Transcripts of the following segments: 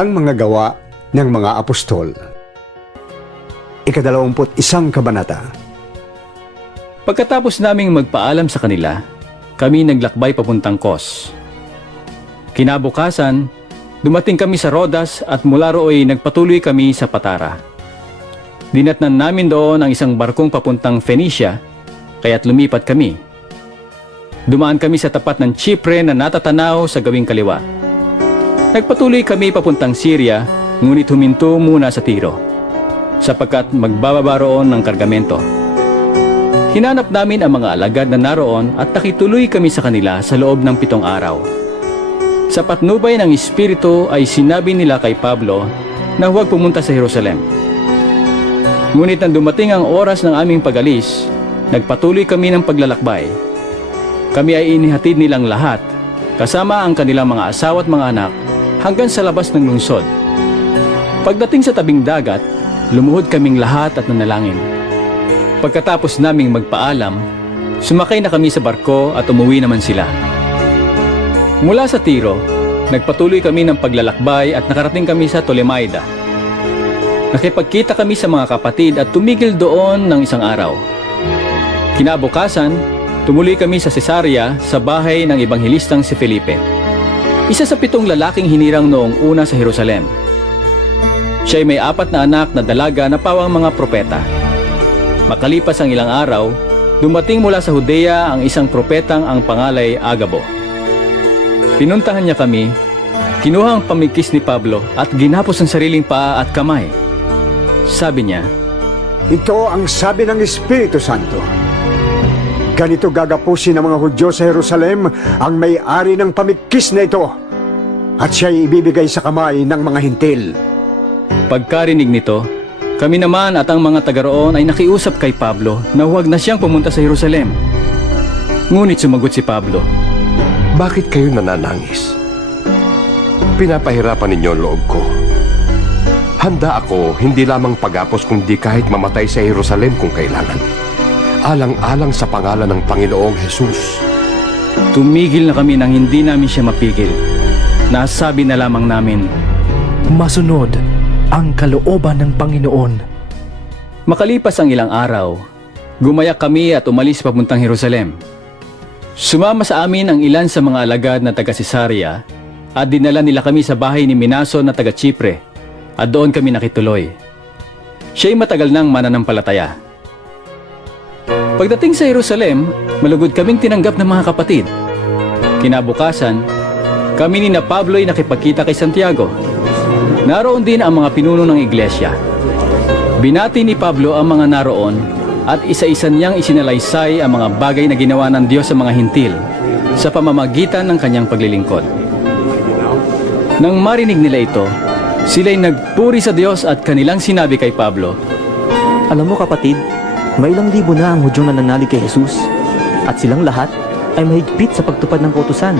ang mga gawa ng mga apostol. Ikadalawamput isang kabanata. Pagkatapos naming magpaalam sa kanila, kami naglakbay papuntang Kos. Kinabukasan, dumating kami sa Rodas at mula rooy nagpatuloy kami sa Patara. Dinatnan namin doon ang isang barkong papuntang Phoenicia, kaya't lumipat kami. Dumaan kami sa tapat ng Chipre na natatanaw sa gawing kaliwa. Nagpatuloy kami papuntang Syria, ngunit huminto muna sa Tiro, sapagkat magbababa roon ng kargamento. Hinanap namin ang mga alagad na naroon at nakituloy kami sa kanila sa loob ng pitong araw. Sa patnubay ng Espiritu ay sinabi nila kay Pablo na huwag pumunta sa Jerusalem. Ngunit nang dumating ang oras ng aming pagalis, nagpatuloy kami ng paglalakbay. Kami ay inihatid nilang lahat kasama ang kanilang mga asawa at mga anak hanggang sa labas ng lungsod. Pagdating sa tabing dagat, lumuhod kaming lahat at nanalangin. Pagkatapos naming magpaalam, sumakay na kami sa barko at umuwi naman sila. Mula sa Tiro, nagpatuloy kami ng paglalakbay at nakarating kami sa Tolemaida. Nakipagkita kami sa mga kapatid at tumigil doon ng isang araw. Kinabukasan, tumuloy kami sa Cesarea sa bahay ng Ebanghelistang si Felipe. Isa sa pitong lalaking hinirang noong una sa Jerusalem. Siya ay may apat na anak na dalaga na pawang mga propeta. Makalipas ang ilang araw, dumating mula sa Hudea ang isang propetang ang pangalay Agabo. Pinuntahan niya kami, kinuha ang pamikis ni Pablo at ginapos ang sariling paa at kamay. Sabi niya, Ito ang sabi ng Espiritu Santo Ganito gagapusin ng mga Hudyo sa Jerusalem ang may-ari ng pamikis na ito at siya'y ibibigay sa kamay ng mga hintil. Pagkarinig nito, kami naman at ang mga taga ay nakiusap kay Pablo na huwag na siyang pumunta sa Jerusalem. Ngunit sumagot si Pablo, Bakit kayo nananangis? Pinapahirapan ninyo ang loob ko. Handa ako hindi lamang pagapos kundi kahit mamatay sa Jerusalem kung kailangan alang-alang sa pangalan ng Panginoong Jesus. Tumigil na kami nang hindi namin siya mapigil. Nasabi na lamang namin, Masunod ang kalooban ng Panginoon. Makalipas ang ilang araw, gumaya kami at umalis papuntang Jerusalem. Sumama sa amin ang ilan sa mga alagad na taga Cesarea at dinala nila kami sa bahay ni Minaso na taga Chipre at doon kami nakituloy. Siya'y matagal nang mananampalataya. Pagdating sa Jerusalem, malugod kaming tinanggap ng mga kapatid. Kinabukasan, kami ni na Pablo ay nakipagkita kay Santiago. Naroon din ang mga pinuno ng iglesia. Binati ni Pablo ang mga naroon at isa-isa niyang isinalaysay ang mga bagay na ginawa ng Diyos sa mga hintil sa pamamagitan ng kanyang paglilingkod. Nang marinig nila ito, sila'y nagpuri sa Diyos at kanilang sinabi kay Pablo, Alam mo kapatid, may ilang libo na ang hudyong nananalig kay Jesus at silang lahat ay mahigpit sa pagtupad ng kautusan.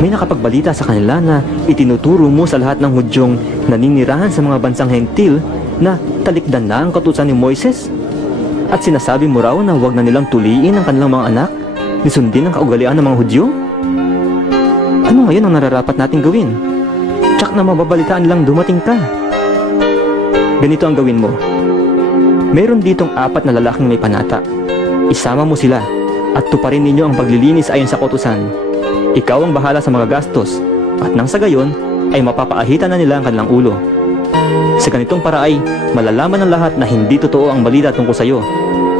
May nakapagbalita sa kanila na itinuturo mo sa lahat ng hudyong naninirahan sa mga bansang hentil na talikdan na ang kautusan ni Moises at sinasabi mo raw na huwag na nilang tuliin ang kanilang mga anak ni sundin ang kaugalian ng mga hudyo? Ano ngayon ang nararapat nating gawin? Tsak na mababalitaan lang dumating ka. Ganito ang gawin mo. Meron ditong apat na lalaking may panata. Isama mo sila at tuparin ninyo ang paglilinis ayon sa kotusan. Ikaw ang bahala sa mga gastos at nang sa gayon ay mapapaahitan na nila ang kanilang ulo. Sa ganitong paraay, malalaman ng lahat na hindi totoo ang balita tungkol sa iyo,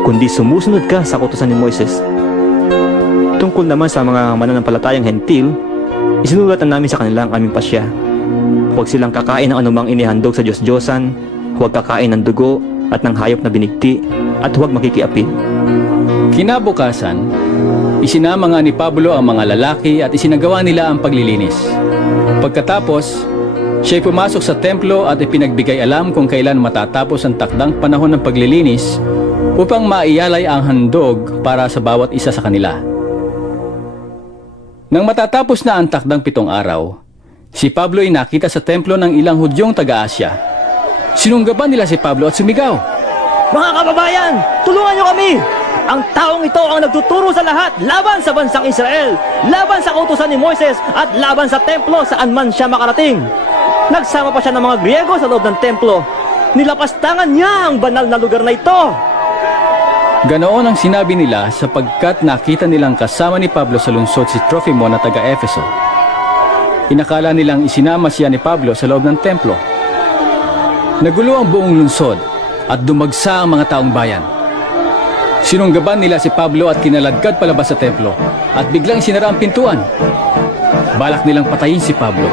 kundi sumusunod ka sa kotusan ni Moises. Tungkol naman sa mga mananampalatayang hentil, isinulat na namin sa kanila ang aming pasya. Huwag silang kakain ng anumang inihandog sa Diyos-Diyosan, huwag kakain ng dugo, at ng hayop na binigti at huwag makikiapin. Kinabukasan, isinama nga ni Pablo ang mga lalaki at isinagawa nila ang paglilinis. Pagkatapos, siya'y pumasok sa templo at ipinagbigay alam kung kailan matatapos ang takdang panahon ng paglilinis upang maialay ang handog para sa bawat isa sa kanila. Nang matatapos na ang takdang pitong araw, si Pablo ay nakita sa templo ng ilang Hudyong taga-Asya Sinunggaban nila si Pablo at sumigaw. Mga kababayan, tulungan nyo kami! Ang taong ito ang nagtuturo sa lahat laban sa bansang Israel, laban sa kautosan ni Moises at laban sa templo saan man siya makarating. Nagsama pa siya ng mga Griego sa loob ng templo. Nilapastangan niya ang banal na lugar na ito. Ganoon ang sinabi nila sapagkat nakita nilang kasama ni Pablo sa lungsod si Trofimo na taga-Efeso. Inakala nilang isinama siya ni Pablo sa loob ng templo Nagulo ang buong lungsod at dumagsa ang mga taong bayan. Sinunggaban nila si Pablo at kinaladkad palabas sa templo at biglang sinara ang pintuan. Balak nilang patayin si Pablo.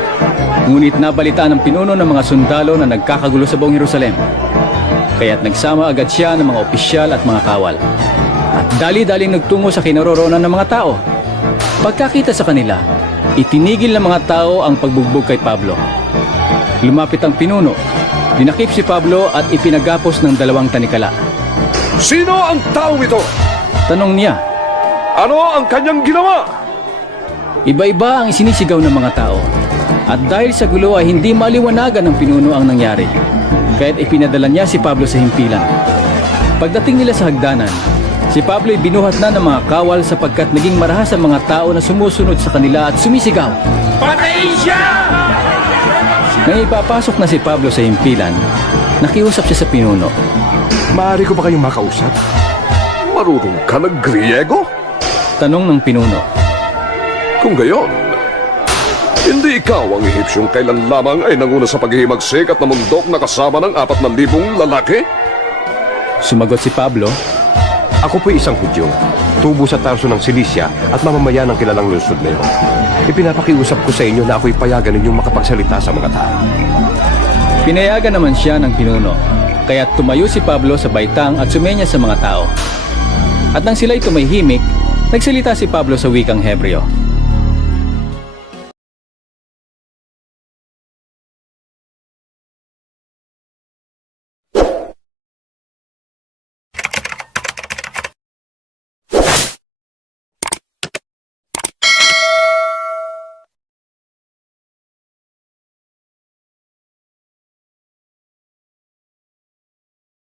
Ngunit nabalitaan ng pinuno ng mga sundalo na nagkakagulo sa buong Jerusalem. Kaya't nagsama agad siya ng mga opisyal at mga kawal. At dali-daling nagtungo sa kinaroroonan ng mga tao. Pagkakita sa kanila, itinigil ng mga tao ang pagbugbog kay Pablo. Lumapit ang pinuno Dinakip si Pablo at ipinagapos ng dalawang tanikala. Sino ang tao ito? Tanong niya. Ano ang kanyang ginawa? Iba-iba ang isinisigaw ng mga tao. At dahil sa gulo ay hindi maliwanagan ng pinuno ang nangyari. Kaya't ipinadala niya si Pablo sa himpilan. Pagdating nila sa hagdanan, si Pablo ay binuhat na ng mga kawal sapagkat naging marahas ang mga tao na sumusunod sa kanila at sumisigaw. Patayin siya! Nang ipapasok na si Pablo sa impilan, nakiusap siya sa pinuno. Maaari ko ba kayong makausap? Marunong ka ng Griego? Tanong ng pinuno. Kung gayon, hindi ikaw ang Egyptian kailan lamang ay nanguna sa paghihimagsik at namundok na kasama ng apat na libong lalaki? Sumagot si Pablo ako po isang Hudyo, tubo sa tarso ng Silisya at mamamayan ng kilalang lungsod na iyon. Ipinapakiusap ko sa inyo na ako'y payagan ninyong makapagsalita sa mga tao. Pinayagan naman siya ng pinuno, kaya tumayo si Pablo sa baitang at sumenya sa mga tao. At nang sila'y tumahimik, nagsalita si Pablo sa wikang Hebreo.